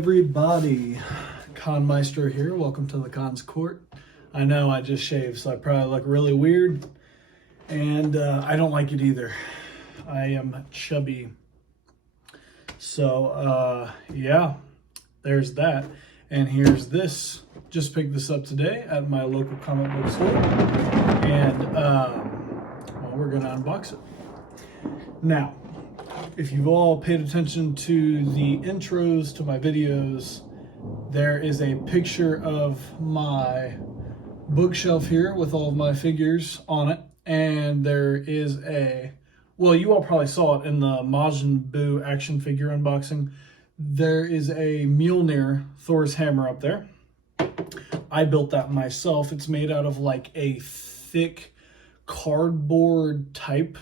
everybody, Conmeister here. Welcome to the Con's Court. I know I just shaved, so I probably look really weird, and I don't like it either. I am chubby. So, yeah, there's that. And here's this. Just picked this up today at my local comic book store, and, well, we're going to unbox it. Now, if you've all paid attention to the intros to my videos, there is a picture of my bookshelf here with all of my figures on it. And there is well, you all probably saw it in the Majin Buu action figure unboxing. There is a Mjolnir Thor's hammer up there. I built that myself. It's made out of like a thick cardboard type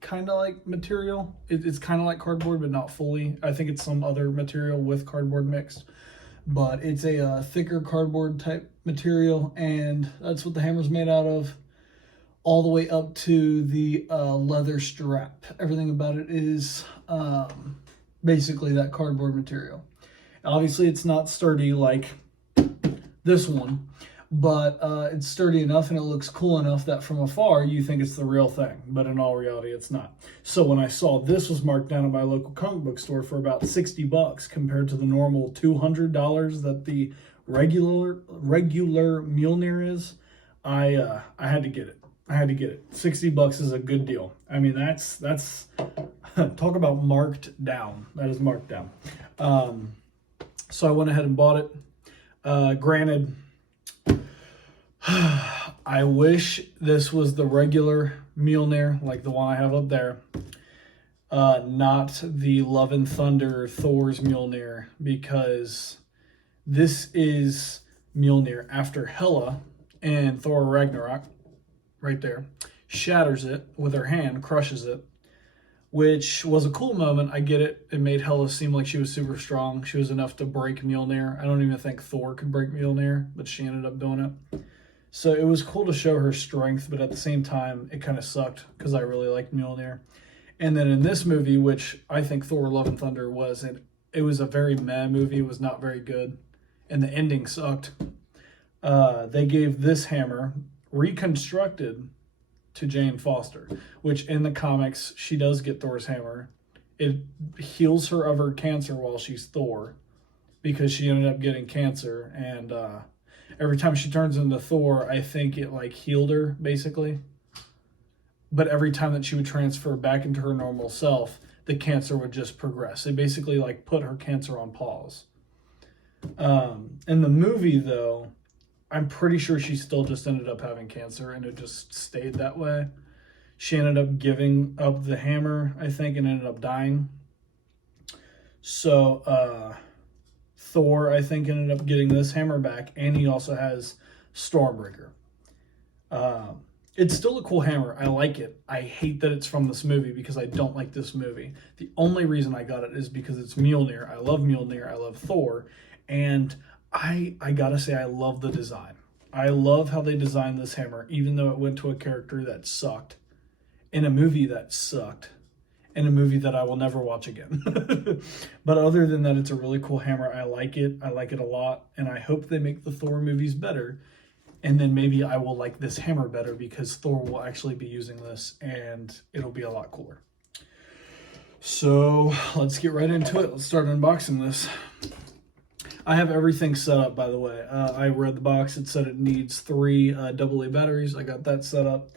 kind of like material. It's kind of like cardboard, but not fully. I think it's some other material with cardboard mixed, but it's a thicker cardboard type material, and that's what the hammer's made out of, all the way up to the leather strap. Everything about it is basically that cardboard material. Obviously it's not sturdy like this one, but it's sturdy enough and it looks cool enough that from afar you think it's the real thing, but in all reality it's not. So when I saw this was marked down at my local comic book store for about 60 bucks compared to the normal $200 that the regular Mjolnir is, I had to get it. I had to get it. 60 bucks is a good deal. I mean, that's talk about marked down. That is marked down. So I went ahead and bought it. Granted, I wish this was the regular Mjolnir, like the one I have up there, not the Love and Thunder Thor's Mjolnir, because this is Mjolnir after Hela and Thor Ragnarok, right there, shatters it with her hand, crushes it, which was a cool moment. I get it. It made Hela seem like she was super strong. She was enough to break Mjolnir. I don't even think Thor could break Mjolnir, but she ended up doing it. So it was cool to show her strength, but at the same time, it kind of sucked because I really liked Mjolnir. And then in this movie, which I think Thor Love and Thunder was, it was a very meh movie. It was not very good. And the ending sucked. They gave this hammer, reconstructed, to Jane Foster, which in the comics, she does get Thor's hammer. It heals her of her cancer while she's Thor, because she ended up getting cancer, and every time she turns into Thor, I think it like healed her, basically. But every time that she would transfer back into her normal self, the cancer would just progress. It basically like put her cancer on pause. In the movie, though, I'm pretty sure she still just ended up having cancer, and it just stayed that way. She ended up giving up the hammer, I think, and ended up dying. So, Thor, I think, ended up getting this hammer back, and he also has Stormbreaker. It's still a cool hammer. I like it. I hate that it's from this movie because I don't like this movie. The only reason I got it is because it's Mjolnir. I love Mjolnir. I love Thor. And I gotta say, I love the design. I love how they designed this hammer, even though it went to a character that sucked, in a movie that sucked, in a movie that I will never watch again. But other than that, it's a really cool hammer. I like it. I like it a lot. And I hope they make the Thor movies better. And then maybe I will like this hammer better because Thor will actually be using this and it'll be a lot cooler. So let's get right into it. Let's start unboxing this. I have everything set up, by the way. I read the box. It said it needs 3 AA batteries. I got that set up.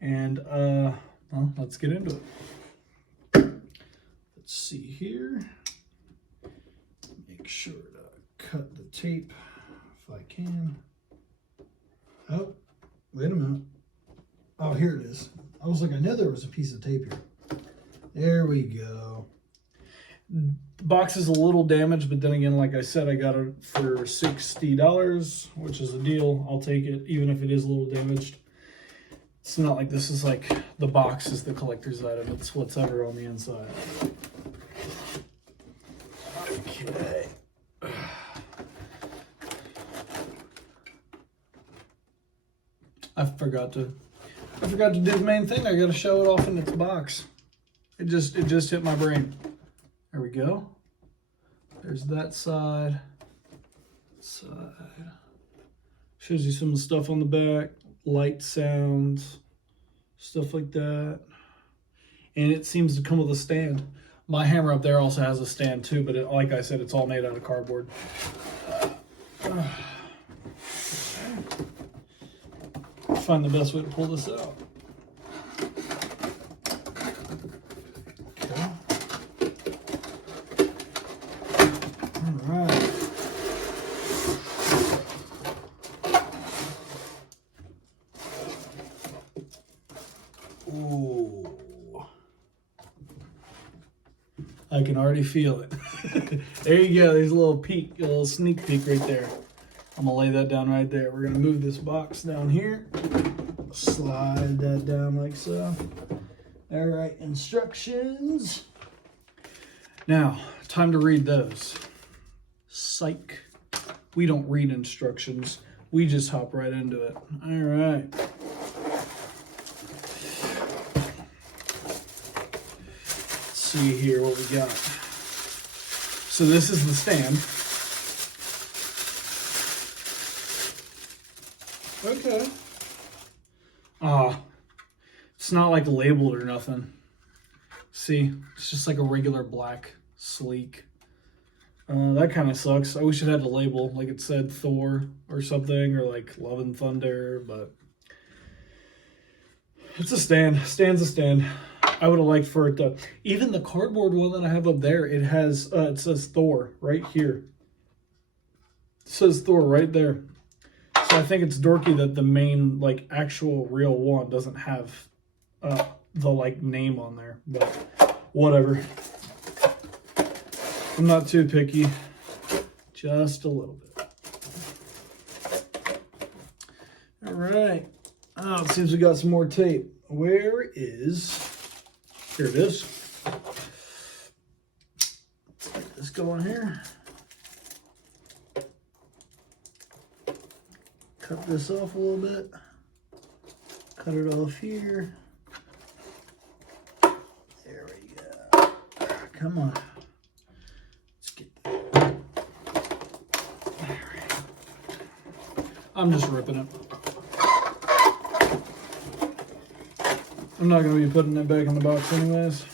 And, well, let's get into it. Let's see here. Make sure to cut the tape if I can. Oh, wait a minute. Oh, here it is. I was like, I know there was a piece of tape here. There we go. The box is a little damaged, but then again, like I said, I got it for $60, which is a deal. I'll take it, even if it is a little damaged. It's not like this is like the box is the collector's item. It's what's ever on the inside. Okay. I forgot to do the main thing. I got to show it off in its box. It just hit my brain. There we go. There's that side. Shows you some of the stuff on the back, light sounds, stuff like that. And it seems to come with a stand. My hammer up there also has a stand too, but like I said, it's all made out of cardboard. Find the best way to pull this out. Okay. All right. Ooh. I can already feel it. There you go. There's a little peek, a little sneak peek right there. I'm gonna lay that down right there. We're gonna move this box down here. Slide that down like so. All right, instructions. Now, time to read those. Psych. We don't read instructions. We just hop right into it. All right. Let's see here what we got. So this is the stand. Okay. It's not like labeled or nothing. See, it's just like a regular black sleek. That kind of sucks. I wish it had a label, like it said Thor or something, or like Love and Thunder, but it's a stand. Stand's a stand. I would have liked for it to, even the cardboard one that I have up there, it has, it says Thor right here. It says Thor right there. So I think it's dorky that the main, like, actual real one doesn't have the, like, name on there. But whatever. I'm not too picky. Just a little bit. All right. Oh, it seems we got some more tape. Where is... Here it is. Let's get this going here. Cut this off a little bit. Cut it off here. There we go. Come on. Let's get that. There we go. I'm just ripping it. I'm not going to be putting it back in the box anyways.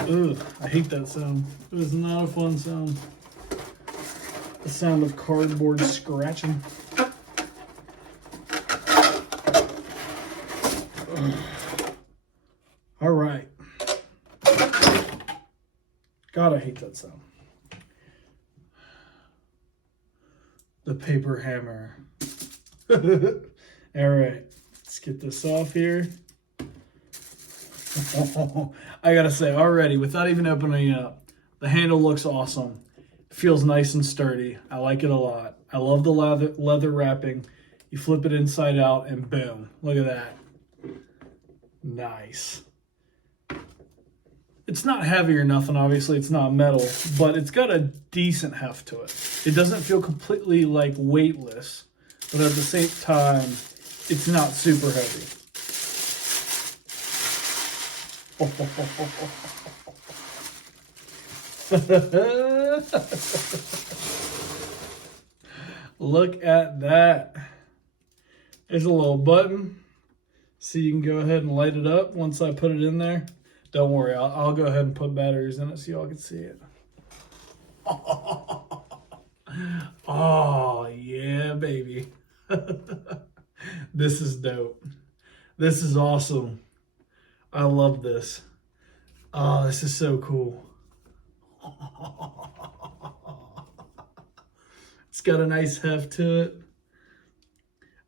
Ugh, I hate that sound. It is not a fun sound. The sound of cardboard scratching. All right. God, I hate that sound. The paper hammer. All right, let's get this off here. I gotta say, already, without even opening it up, the handle looks awesome. It feels nice and sturdy. I like it a lot. I love the leather wrapping. You flip it inside out and boom. Look at that. Nice. It's not heavy or nothing, obviously. It's not metal, but it's got a decent heft to it. It doesn't feel completely, like, weightless, but at the same time, it's not super heavy. Look at that. There's a little button, so you can go ahead and light it up once I put it in there. Don't worry, I'll go ahead and put batteries in it so y'all can see it. Oh, yeah, baby. This is dope. This is awesome. I love this. Oh, this is so cool. It's got a nice heft to it.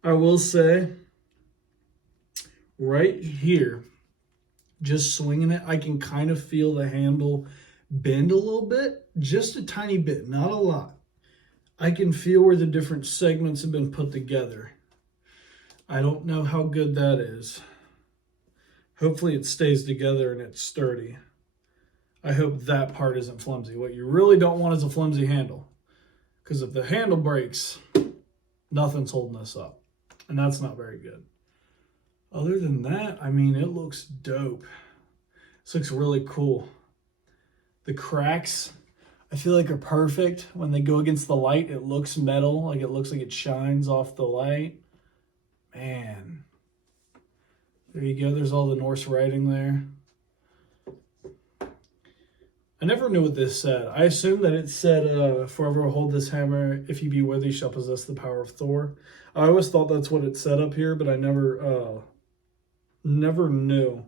I will say, right here, just swinging it, I can kind of feel the handle bend a little bit, just a tiny bit, not a lot. I can feel where the different segments have been put together. I don't know how good that is. Hopefully it stays together and it's sturdy. I hope that part isn't flimsy. What you really don't want is a flimsy handle. Because if the handle breaks, nothing's holding this up. And that's not very good. Other than that, I mean, it looks dope. This looks really cool. The cracks, I feel like are perfect. When they go against the light, it looks metal, like it looks like it shines off the light. Man. There you go. There's all the Norse writing there. I never knew what this said. I assumed that it said, forever hold this hammer, if you be worthy, shall possess the power of Thor. I always thought that's what it said up here, but I never knew.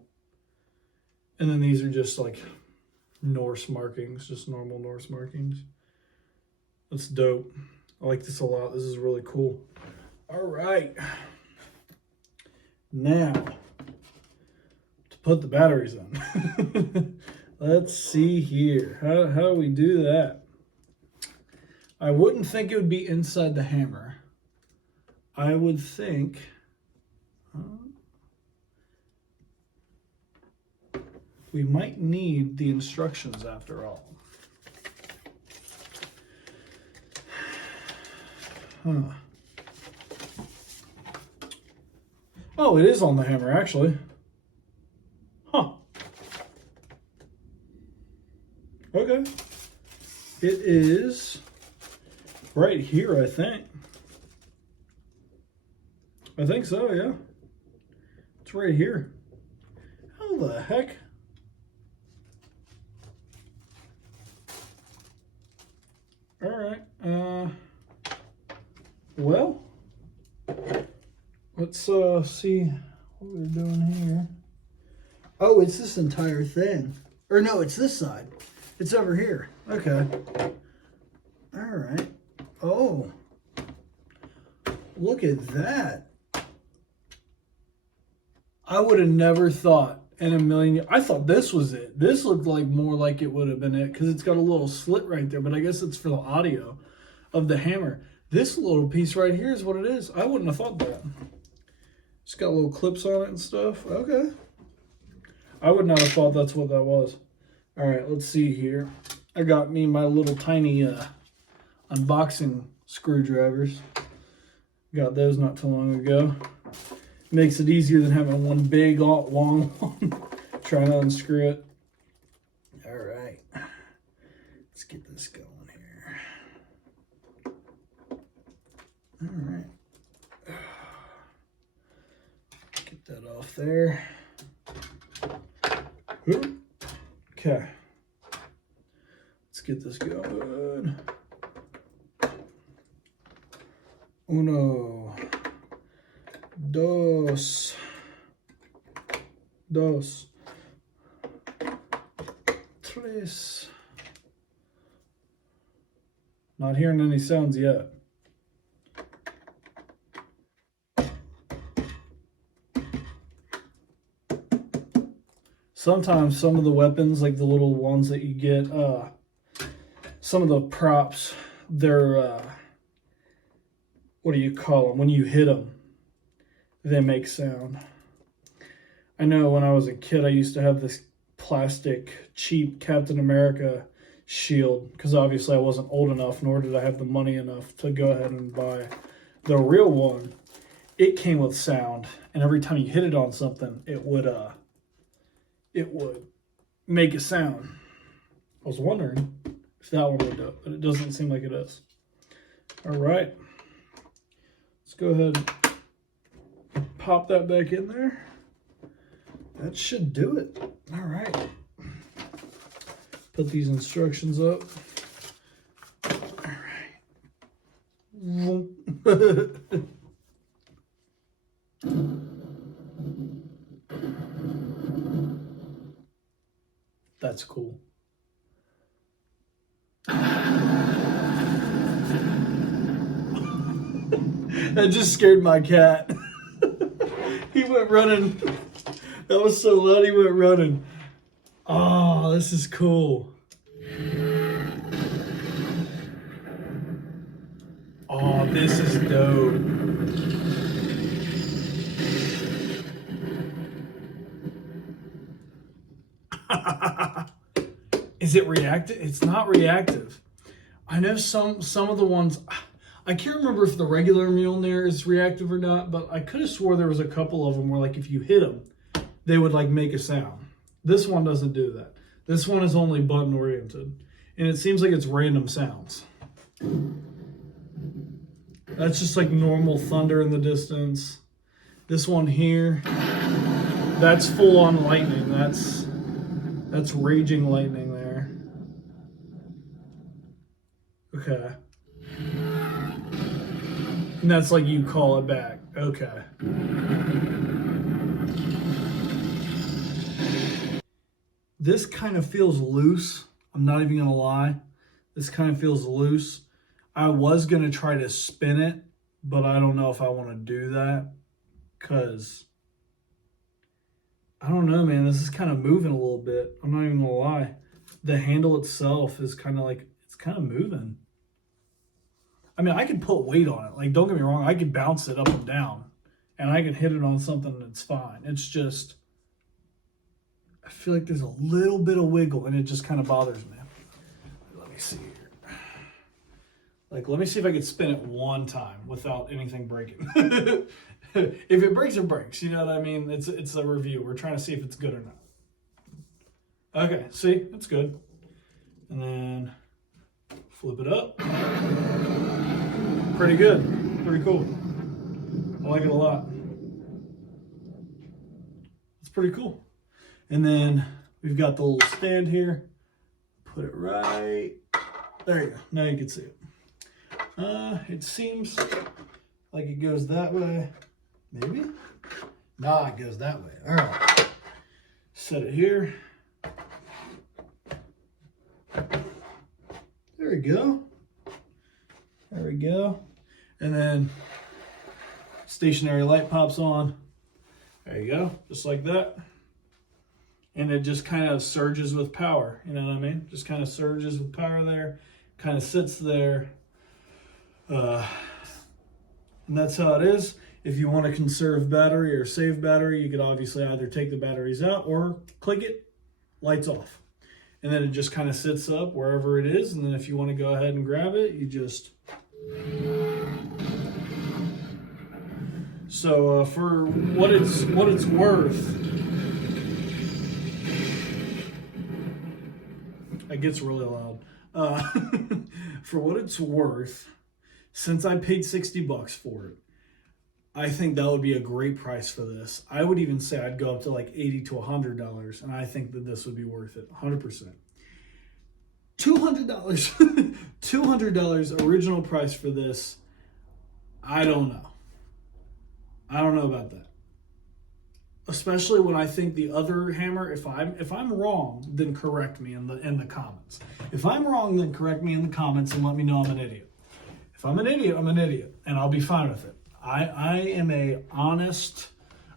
And then these are just like Norse markings, just normal Norse markings. That's dope. I like this a lot. This is really cool. All right. Now, to put the batteries in. Let's see here. How do we do that? I wouldn't think it would be inside the hammer. I would think... we might need the instructions after all. Huh. Oh, it is on the hammer, actually. Huh. Okay. It is right here, I think. I think so, yeah. It's right here. How the heck? All right. Well, let's see what we're doing here. Oh, it's this entire thing. Or no, it's this side. It's over here. Okay. All right. Oh, look at that. I would have never thought in a million years. I thought this was it. This looked like more like it would have been it because it's got a little slit right there, but I guess it's for the audio of the hammer. This little piece right here is what it is. I wouldn't have thought that. It's got little clips on it and stuff. Okay. I would not have thought that's what that was. All right, let's see here. I got me my little tiny unboxing screwdrivers. Got those not too long ago. Makes it easier than having one big, long one. Trying to unscrew it. All right. Let's get this going here. All right. Get that off there. Okay. Let's get this going. Uno. Dos. Tres. Not hearing any sounds yet. Sometimes some of the weapons, like the little ones that you get, some of the props, they're, what do you call them? When you hit them, they make sound. I know when I was a kid, I used to have this plastic, cheap Captain America shield, because obviously I wasn't old enough, nor did I have the money enough to go ahead and buy the real one. It came with sound, and every time you hit it on something, it would make a sound. I was wondering if that one would do it, but it doesn't seem like it is. All right. Let's go ahead and pop that back in there. That should do it. All right. Put these instructions up. All right. That's cool. That just scared my cat. He went running. That was so loud, he went running. Oh, this is cool. Oh, this is dope. Is it reactive? It's not reactive. I know some of the ones, I can't remember if the regular Mjolnir is reactive or not, but I could have swore there was a couple of them where like if you hit them, they would like make a sound. This one doesn't do that. This one is only button oriented. And it seems like it's random sounds. That's just like normal thunder in the distance. This one here, that's full on lightning. That's raging lightning there. Okay. And that's like you call it back. Okay. This kind of feels loose. I'm not even gonna lie. This kind of feels loose. I was gonna try to spin it, but I don't know if I want to do that because I don't know, man. This is kind of moving a little bit. I'm not even gonna lie. The handle itself is kind of like, it's kind of moving. I mean, I could put weight on it. Like, don't get me wrong. I could bounce it up and down and I can hit it on something that's fine. It's just, I feel like there's a little bit of wiggle and it just kind of bothers me. Let me see here. Like, let me see if I could spin it one time without anything breaking. If it breaks, it breaks. You know what I mean? It's a review. We're trying to see if it's good or not. Okay, see? It's good. And then flip it up. Pretty good. Pretty cool. I like it a lot. It's pretty cool. And then we've got the little stand here. Put it right there. You go. Now you can see it. It seems like it goes that way. Maybe? Nah, it goes that way. All right. Set it here. There we go. There we go. And then stationary light pops on. There you go. Just like that. And it just kind of surges with power. You know what I mean? Just kind of surges with power there. Kind of sits there. And that's how it is. If you want to conserve battery or save battery, you could obviously either take the batteries out or click it, lights off. And then it just kind of sits up wherever it is. And then if you want to go ahead and grab it, you just... So for what it's worth, it gets really loud. For what it's worth, since I paid $60 for it, I think that would be a great price for this. I would even say I'd go up to like $80 to $100, and I think that this would be worth it, 100%. $200, $200 original price for this. I don't know. I don't know about that. Especially when I think the other hammer, if I'm wrong, then correct me in the comments. If I'm wrong, then correct me in the comments and let me know I'm an idiot. If I'm an idiot, I'm an idiot, and I'll be fine with it. I am a honest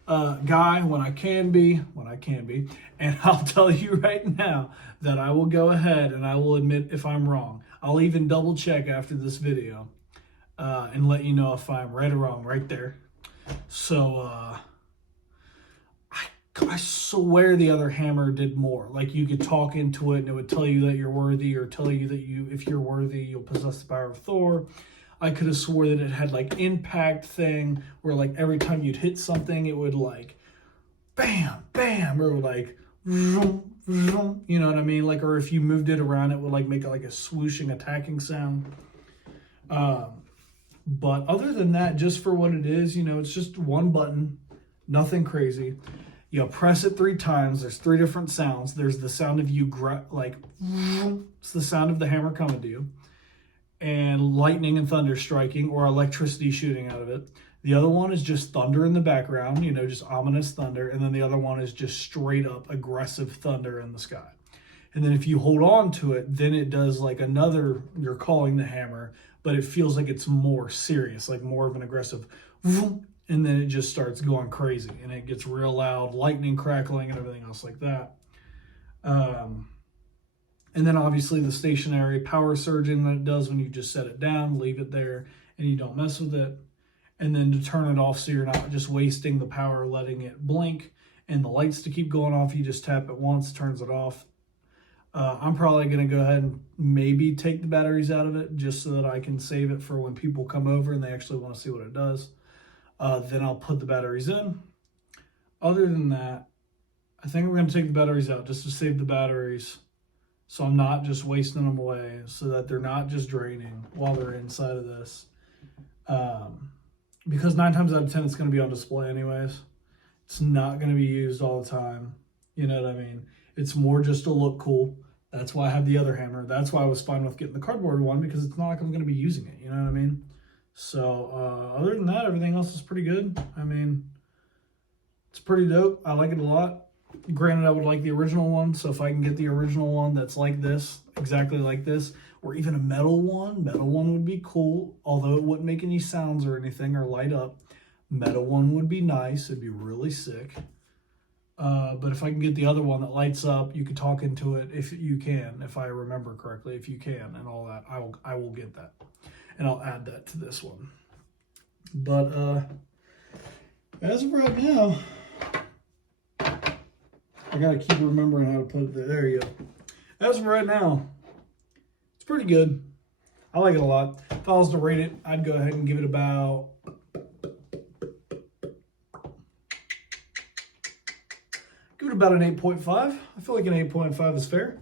guy when I can be, and I'll tell you right now that I will go ahead and I will admit if I'm wrong. I'll even double check after this video and let you know if I'm right or wrong right there. So I swear the other hammer did more. Like you could talk into it and it would tell you that you're worthy, or tell you that if you're worthy, you'll possess the power of Thor. I could have swore that it had like impact thing where like every time you'd hit something, it would like bam, bam, or like vroom, vroom, you know what I mean? Like, or if you moved it around, it would like make like a swooshing attacking sound. But other than that, just for what it is, you know, it's just one button, nothing crazy. You press it 3 times. There's 3 different sounds. There's the sound of you like, it's the sound of the hammer coming to you, and lightning and thunder striking, or electricity shooting out of it. The other one is just thunder in the background, you know, just ominous thunder. And then the other one is just straight up aggressive thunder in the sky. And then if you hold on to it, then it does like another, you're calling the hammer, but it feels like it's more serious, like more of an aggressive, and then it just starts going crazy and it gets real loud, lightning crackling and everything else like that. And then obviously the stationary power surging that it does when you just set it down, leave it there, and you don't mess with it. And then to turn it off so you're not just wasting the power letting it blink and the lights to keep going off, you just tap it once, turns it off. I'm probably going to go ahead and maybe take the batteries out of it just so that I can save it for when people come over and they actually want to see what it does. Then I'll put the batteries in. Other than that, I think we're going to take the batteries out just to save the batteries. So I'm not just wasting them away, so that they're not just draining while they're inside of this. Because 9 times out of 10, it's going to be on display anyways. It's not going to be used all the time. You know what I mean? It's more just to look cool. That's why I have the other hammer. That's why I was fine with getting the cardboard one, because it's not like I'm going to be using it. You know what I mean? So other than that, everything else is pretty good. I mean, it's pretty dope. I like it a lot. Granted, I would like the original one. So if I can get the original one that's like this, exactly like this, or even a metal one would be cool. Although it wouldn't make any sounds or anything or light up. Metal one would be nice. It'd be really sick. But if I can get the other one that lights up, you could talk into it if you can, if I remember correctly, if you can, and all that, I will get that, and I'll add that to this one. But as of right now, I gotta keep remembering how to put it there. There you go. As of right now, it's pretty good. I like it a lot. If I was to rate it, I'd go ahead and give it about an 8.5. I feel like an 8.5 is fair.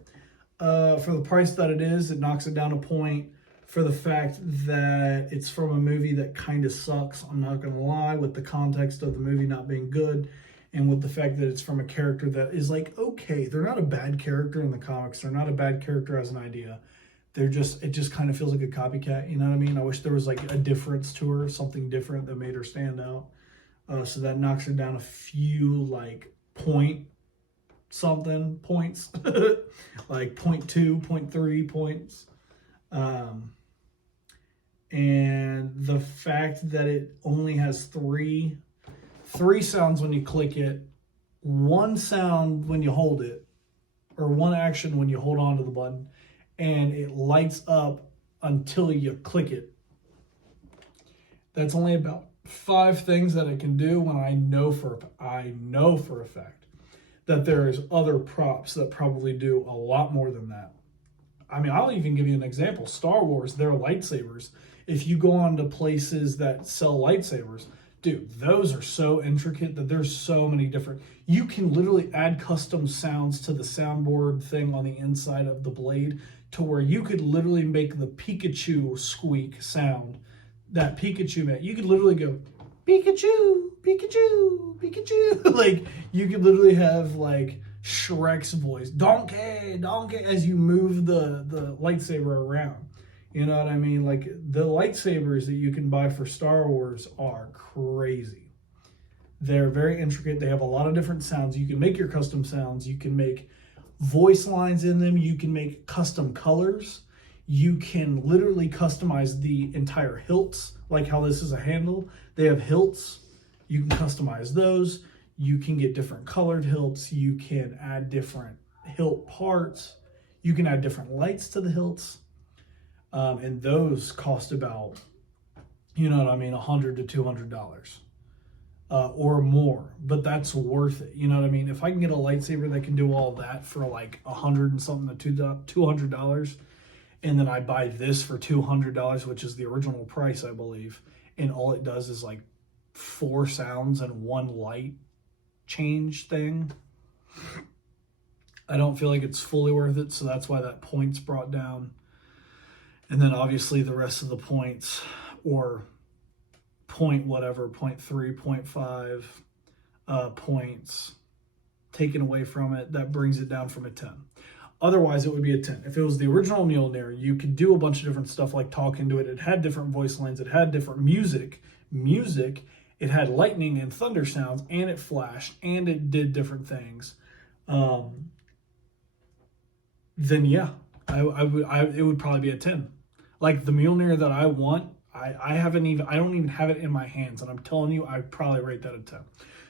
For the price that it is, it knocks it down a point for the fact that it's from a movie that kind of sucks. I'm not going to lie, with the context of the movie not being good, and with the fact that it's from a character that is like, okay, they're not a bad character in the comics. They're not a bad character as an idea. It just kind of feels like a copycat. You know what I mean? I wish there was like a difference to her, something different that made her stand out. So that knocks her down a few like points, like 0.2, 0.3 points. And the fact that it only has three sounds when you click it, one sound when you hold it, or one action when you hold on to the button, and it lights up until you click it. That's only about 5 things that it can do, when I know for a fact that there's other props that probably do a lot more than that. I mean, I'll even give you an example. Star Wars, their lightsabers, if you go on to places that sell lightsabers, dude, those are so intricate that there's so many different... You can literally add custom sounds to the soundboard thing on the inside of the blade to where you could literally make the Pikachu squeak sound that Pikachu made. You could literally go, Pikachu, Pikachu, Pikachu. Like, you could literally have, like, Shrek's voice, Donkey, Donkey, as you move the lightsaber around. You know what I mean? Like, the lightsabers that you can buy for Star Wars are crazy. They're very intricate. They have a lot of different sounds. You can make your custom sounds. You can make voice lines in them. You can make custom colors. You can literally customize the entire hilts, like how this is a handle. They have hilts. You can customize those. You can get different colored hilts. You can add different hilt parts. You can add different lights to the hilts. And those cost about, you know what I mean, $100 to $200 or more. But that's worth it. You know what I mean? If I can get a lightsaber that can do all that for like $100 and something to $200, and then I buy this for $200, which is the original price, I believe, and all it does is like 4 sounds and 1 light change thing, I don't feel like it's fully worth it. So that's why that point's brought down. And then obviously the rest of the points, or point whatever, 0.3, 0.5 points taken away from it, that brings it down from a 10. Otherwise, it would be a 10. If it was the original Mjolnir, you could do a bunch of different stuff like talk into it. It had different voice lines. It had different music. It had lightning and thunder sounds, and it flashed, and it did different things. Then yeah, it would probably be a 10. Like the Mjolnir that I want, I don't even have it in my hands, and I'm telling you, I'd probably rate that a 10.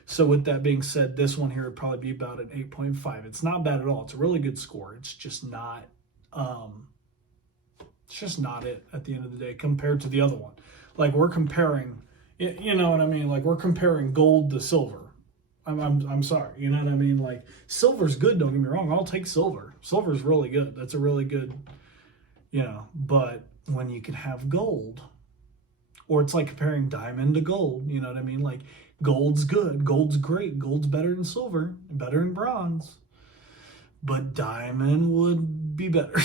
So with that being said, this one here would probably be about an 8.5. It's not bad at all. It's a really good score. It's just not it at the end of the day compared to the other one. Like, we're comparing, you know what I mean? Like, we're comparing gold to silver. I'm sorry, you know what I mean? Like, silver's good, don't get me wrong. I'll take silver. Silver's really good. That's a really good, you know, but when you can have gold, or it's like comparing diamond to gold, you know what I mean? Like, gold's good, gold's great, gold's better than silver, better than bronze. but diamond would be better.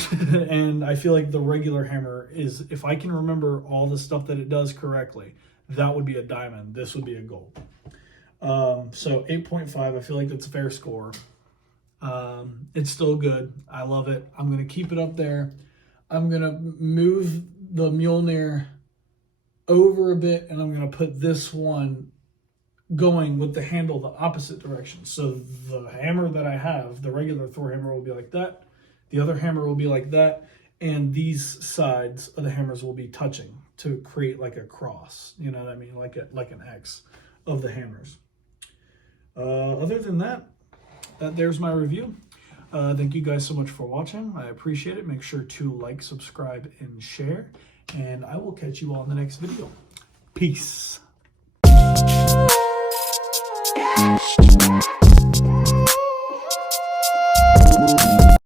And I feel like the regular hammer is, if I can remember all the stuff that it does correctly, that would be a diamond. This would be a gold. So 8.5, I feel like that's a fair score. It's still good. I love it. I'm going to keep it up there. I'm going to move the Mjolnir over a bit, and I'm going to put this one going with the handle the opposite direction. So the hammer that I have, the regular Thor hammer, will be like that. The other hammer will be like that. And these sides of the hammers will be touching to create like a cross. You know what I mean? Like an X of the hammers. Other than that, there's my review. Thank you guys so much for watching. I appreciate it. Make sure to like, subscribe, and share. And I will catch you all in the next video. Peace.